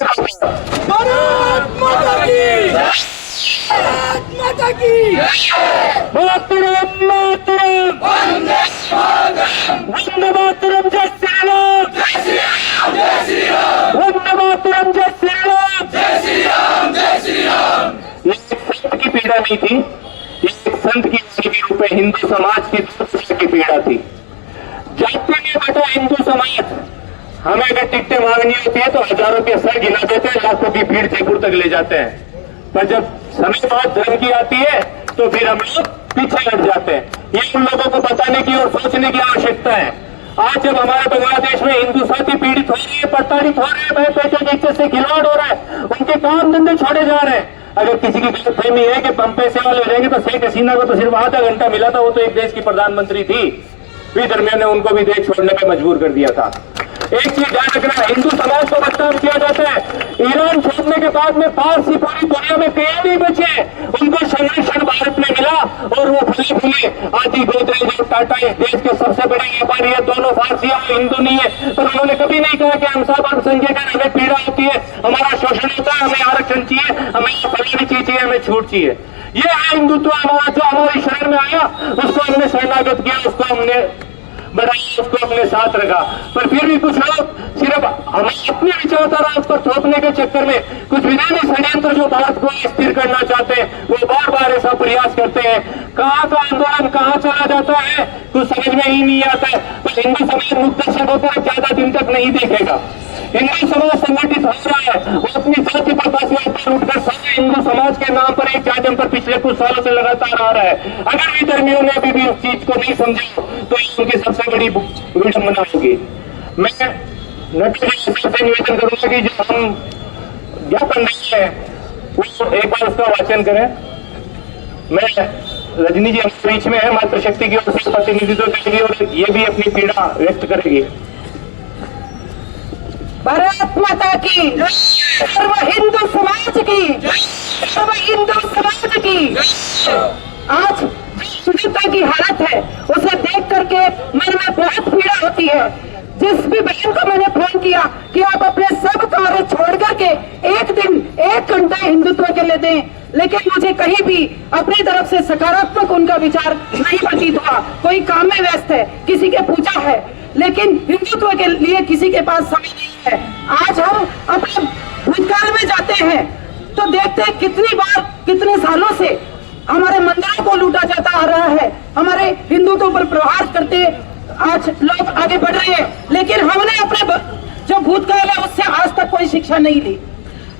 भारत माता की भारत माता की मातरम मातरम वंदे मातरम वंदे मातरम जय श्री राम जय श्री राम जय श्री राम वंदे मातरम जय श्री राम जय श्री राम जय श्री राम। ये संत की पीड़ा नहीं थी, ये संत की रूप में हिंदू समाज की दूसरे की पीड़ा थी। जाते में बैठा हिंदू समाज हमें अगर टिकटें मांगनी होती है तो हजारों के सर गिना देते हैं, लाखों की भीड़ जयपुर तक ले जाते हैं, पर जब समय बात धर्म की आती है तो फिर हम लोग पीछे हट जाते हैं। ये उन लोगों को बताने की और सोचने की आवश्यकता है। आज जब हमारे बांग्लादेश में हिंदू साथी पीड़ित हो रहे हैं, प्रताड़ित हो रहे हैं, भाई बेटे की इज्जत से खिलवाड़ हो रहा है, उनके काम धंधे छोड़े जा रहे हैं। अगर किसी की गलतफहमी है कि हम पैसे वाले हो जाएंगे तो शेख हसीना को तो सिर्फ आधा घंटा मिला था, वो तो एक देश की प्रधानमंत्री थी, विधर्मियों ने उनको भी देश छोड़ने पर मजबूर कर दिया था। एक चीज ध्यान रखना, हिंदू समाज को बदनाम किया जाता है। ईरान छोड़ने के बाद में पारसी पूरी दुनिया में कहीं नहीं बचे, उनको संरक्षण भारत में मिला और वो फले फूले आदि गोदरेज और टाटा इस देश के सबसे बड़े व्यापारी है, दोनों फारसी और हिंदू नहीं है, पर उन्होंने कभी नहीं कहा कि हम सब अल्पसंख्यक हैं, हमें पीड़ा होती है, हमारा शोषण होता है, हमें आरक्षण चाहिए, हमें फलानी चीज चाहिए, हमें छूट चाहिए। ये है हिंदुत्व हमारा, जो हमारे शरण में आया उसको हमने शरणागत किया, उसको हमने बढ़ाया, उसको अपने साथ रखा। पर फिर भी कुछ लोग सिर्फ हम अपनी विचारधारा उस पर थोपने के चक्कर में कुछ विदेशी षड्यंत्र जो भारत को स्थिर करना चाहते हैं वो बार बार ऐसा प्रयास करते हैं। कहाँ का आंदोलन कहाँ चला जाता है कुछ समझ में ही नहीं आता है। पर हिंदू समाज मुक्तसर होकर ज्यादा दिन तक नहीं देखेगा। हिंदू समाज संगठित हो रहा है, वो अपनी जाति प्रथा से ऊपर उठकर सारे हिंदू समाज के नाम पर एक चार्जम पर पिछले कुछ सालों से लगातार आ रहा है। अगर विधर्मियों ने अभी भी उस चीज को नहीं समझा तो उनकी सबसे बड़ी विडंबना होगी। मैं नटू जी से निवेदन करूंगा कि जो हम ज्ञापन देते हैं वो एक बार उसका वाचन करें। मैं रजनी जी हमारे बीच में है, मातृशक्ति की ओर से प्रतिनिधित्व करेगी और ये भी अपनी पीड़ा व्यक्त करेगी। भारत माता की सर्व हिंदू समाज की सर्व हिंदू समाज की। आज हिंदुत्व की हालत है उसे देख करके मन में बहुत पीड़ा होती है। जिस भी बहन को मैंने फोन किया कि आप अपने सब कार्य छोड़ करके एक दिन 1 घंटा हिंदुत्व के लिए दें, लेकिन मुझे कहीं भी अपनी तरफ से सकारात्मक उनका विचार नहीं प्रतीत हुआ। कोई काम में व्यस्त है, किसी के पूजा है, लेकिन हिंदुत्व के लिए किसी के पास समय नहीं है। आज हम अपने भूतकाल में जाते हैं तो देखते हैं कितनी बार कितने सालों से हमारे मंदिरों को लूटा जाता आ रहा है, हमारे हिंदुत्व पर प्रहार करते आज लोग आगे बढ़ रहे हैं, लेकिन हमने अपने जो भूतकाल है उससे आज तक कोई शिक्षा नहीं ली।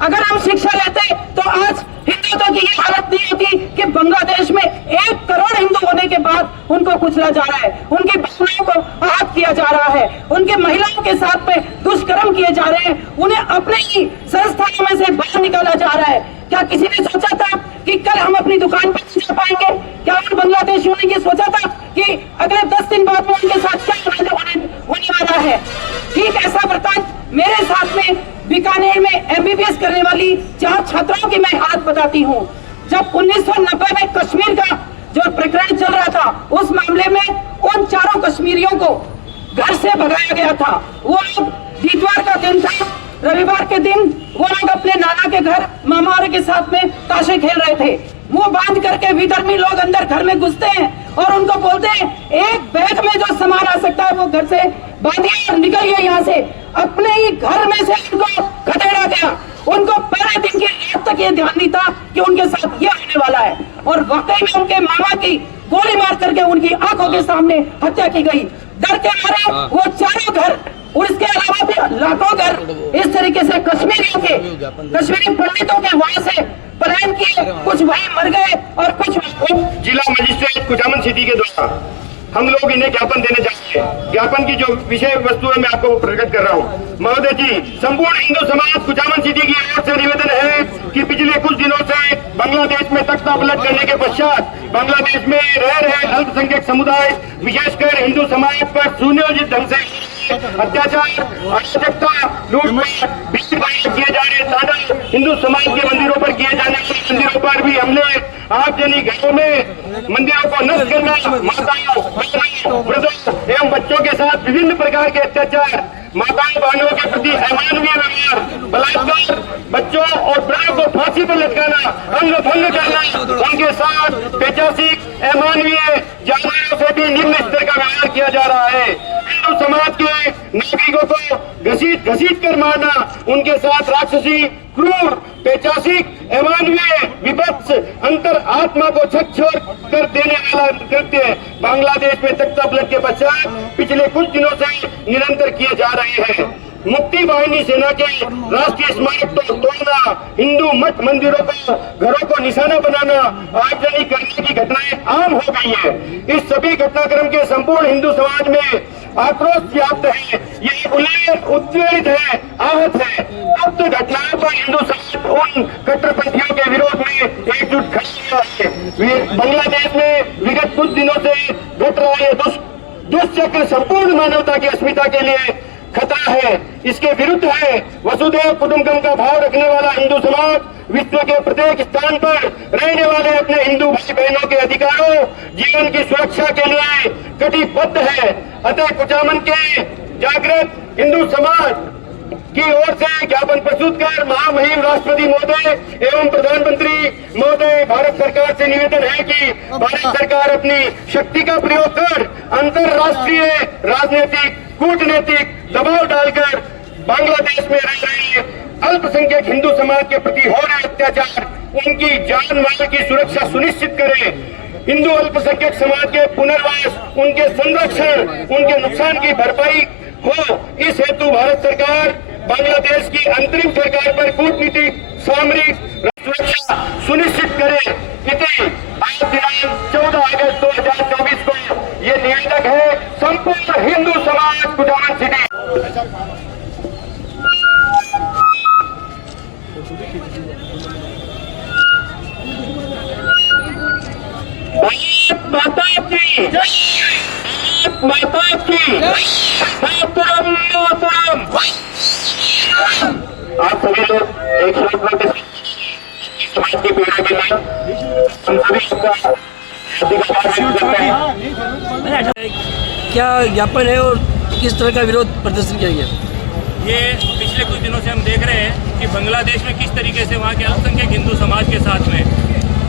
अगर हम शिक्षा लेते तो आज हिंदुत्व की ये हालत नहीं होती कि बांग्लादेश में 1 करोड़ हिंदू होने के बाद उनको कुचला जा रहा है, उनकी भावनाओं को आहत किया जा रहा है, उनके महिलाओं के साथ में दुष्कर्म किए जा रहे हैं, उन्हें अपने ही संस्थानों में से बाहर निकाला जा रहा है। क्या किसी ने सोचा था कि कल हम अपनी दुकान पर नहीं जा पाएंगे? क्या उन बांग्लादेशियों ने ये सोचा था कि अगले 10 दिन बाद में उनके साथ क्या होने वाला है? ठीक ऐसा वृतांत मेरे साथ में बीकानेर में MBBS करने वाली 4 छात्राओं की मैं हालत बताती हूँ। जब 1990 में कश्मीर का जो प्रकरण चल रहा था उस मामले में उन 4 कश्मीरियों को घर से भगाया गया था। वो लोग बुधवार का दिन था, रविवार के दिन वो लोग अपने नाना के घर मामा के साथ में ताशे खेल रहे थे। मुंह बांध करके विधर्मी लोग अंदर घर में घुसते हैं और उनको बोलते हैं एक बैग में जो सामान आ सकता है वो घर से बांधिए और निकलिए यहाँ से। अपने ही घर में से उनको खदेड़ा गया। उनको पहले दिन की रात तक ये ध्यान नहीं था कि उनके साथ ये होने वाला है, और वाकई में उनके मामा की गोली मार करके उनकी आंखों के सामने हत्या की गई। डर के मारे वो 4 घर और इसके अलावा भी लाखों घर इस तरीके से कश्मीरी पंडितों के वहां से पलायन किए, कुछ वहीं मर गए और कुछ जिला मजिस्ट्रेट कुचामन सिटी के द्वारा हम लोग इन्हें ज्ञापन देने जा रहे हैं। ज्ञापन की जो विषय वस्तु है मैं आपको प्रकट कर रहा हूँ। महोदय जी, संपूर्ण हिंदू समाज कुचामन सिटी की ओर से निवेदन है कि पिछले कुछ दिनों से बांग्लादेश में तख्ता पलट करने के पश्चात बांग्लादेश में रह रहे अल्पसंख्यक समुदाय विशेषकर हिंदू समाज पर सुनियोजित ढंग से अत्याचार, अराजकता, लूटपाट, भीड़ किए जा रहे ताना हिंदू समाज के मंदिरों पर किए जाने वाले मंदिरों पर भी हमले, आगजनी, घरों में मंदिरों को नष्ट करना, माताओं, वृद्धों एवं बच्चों के साथ विभिन्न प्रकार के अत्याचार, माताओं बहनों के प्रति अमानवीय व्यवहार, बलात्कार, बच्चों और बड़ों को फांसी पर लटकाना, अंग भंग करना, उनके साथ पैचासिक, अमानवीय जानवरों से भी निम्न स्तर का व्यवहार किया जा रहा है। हिंदू समाज के नागरिकों को घसीट कर मारना, उनके साथ राक्षसी, क्रूर, पैचासिक, अमानवीय, विभत्स, अंतर आत्मा को झकझोर कर देने वाला कृत्य बांग्लादेश में तख्तापलट के पश्चात पिछले कुछ दिनों से निरंतर किए जा रहे हैं। मुक्ति वाहिनी सेना के राष्ट्रीय स्मारक को तोड़ना, हिंदू मठ मंदिरों को, घरों को निशाना बनाना, आगजनी करने की घटनाएं आम हो गई है। इस सभी घटनाक्रम के संपूर्ण हिंदू समाज में आक्रोश व्याप्त है। ये उद्वेलित है, आहत है। उक्त घटनाओं पर हिंदू समाज उन कट्टरपंथियों के विरोध में एकजुट खड़ा हुआ है। बांग्लादेश में विगत कुछ दिनों से घट रहा है दुष्चक्र संपूर्ण मानवता की अस्मिता के लिए खतरा है। इसके विरुद्ध है वसुधैव कुटुंबकम का भाव रखने वाला हिंदू समाज विश्व के प्रत्येक स्थान पर रहने वाले अपने हिंदू भाई बहनों के अधिकारों, जीवन की सुरक्षा के लिए कटिबद्ध है। अतः कुचामन के जागृत हिंदू समाज की ओर से ज्ञापन प्रस्तुत कर महामहिम राष्ट्रपति महोदय एवं प्रधानमंत्री महोदय भारत सरकार से निवेदन है कि भारत सरकार अपनी शक्ति का प्रयोग कर अंतर्राष्ट्रीय राजनीतिक कूटनीतिक दबाव डालकर बांग्लादेश में रह रहे अल्पसंख्यक हिंदू समाज के प्रति हो रहे अत्याचार, उनकी जान माल की सुरक्षा सुनिश्चित करे। हिंदू अल्पसंख्यक समाज के पुनर्वास, उनके संरक्षण, उनके नुकसान की भरपाई हो। इस हेतु भारत सरकार बांग्लादेश की अंतरिम सरकार पर कूटनीतिक सामरिक सुरक्षा सुनिश्चित करे। इति आज दिनांक 14 अगस्त 2024 को ये निवेदक है संपूर्ण हिंदू समाज कुचामन सिटी। माता की माता की मातरम मातरम। आप सभी लोग एक श्लोक में समाज की पीड़ा के लिए हम सभी का करते हैं। क्या ज्ञापन है और किस तरह का विरोध प्रदर्शन किया गया? ये पिछले कुछ दिनों से हम देख रहे हैं कि बांग्लादेश में किस तरीके से वहाँ के अल्पसंख्यक हिंदू समाज के साथ में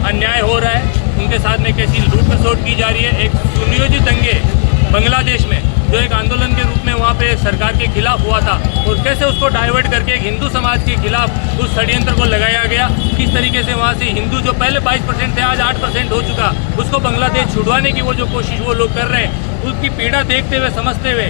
अन्याय हो रहा है, उनके साथ में कैसी लूट खसोट की जा रही है। एक सुनियोजित दंगे बांग्लादेश में जो एक आंदोलन के रूप में वहाँ पे सरकार के खिलाफ हुआ था और कैसे उसको डाइवर्ट करके एक हिंदू समाज के खिलाफ उस षड्यंत्र को लगाया गया। किस तरीके से वहाँ से हिंदू जो पहले 22% थे आज 8% हो चुका, उसको बांग्लादेश छुड़वाने की वो जो कोशिश वो लोग कर रहे हैं, उसकी पीड़ा देखते हुए समझते हुए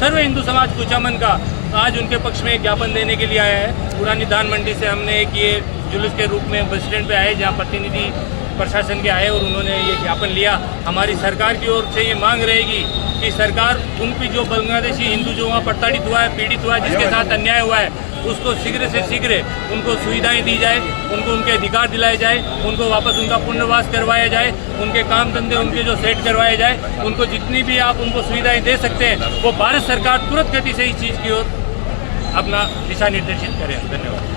सर्व हिंदू समाज कुचामन का आज उनके पक्ष में ज्ञापन देने के लिए आया है। पुरानी धान मंडी से हमने एक ये जुलूस के रूप में बस स्टैंड पे आए जहाँ प्रतिनिधि प्रशासन के आए और उन्होंने ये ज्ञापन लिया। हमारी सरकार की ओर से ये मांग रहेगी कि सरकार उनकी जो बांग्लादेशी हिंदू जो वहाँ प्रताड़ित हुआ है, पीड़ित हुआ है, जिसके साथ अन्याय हुआ है, उसको शीघ्र से शीघ्र उनको सुविधाएं दी जाए, उनको उनके अधिकार दिलाए जाए, उनको वापस उनका पुनर्वास करवाया जाए, उनके काम धंधे उनके जो सेट करवाए जाए, उनको जितनी भी आप उनको सुविधाएं दे सकते हैं वो भारत सरकार तुरंत गति से इस चीज़ की ओर अपना दिशा निर्देशित करें। धन्यवाद।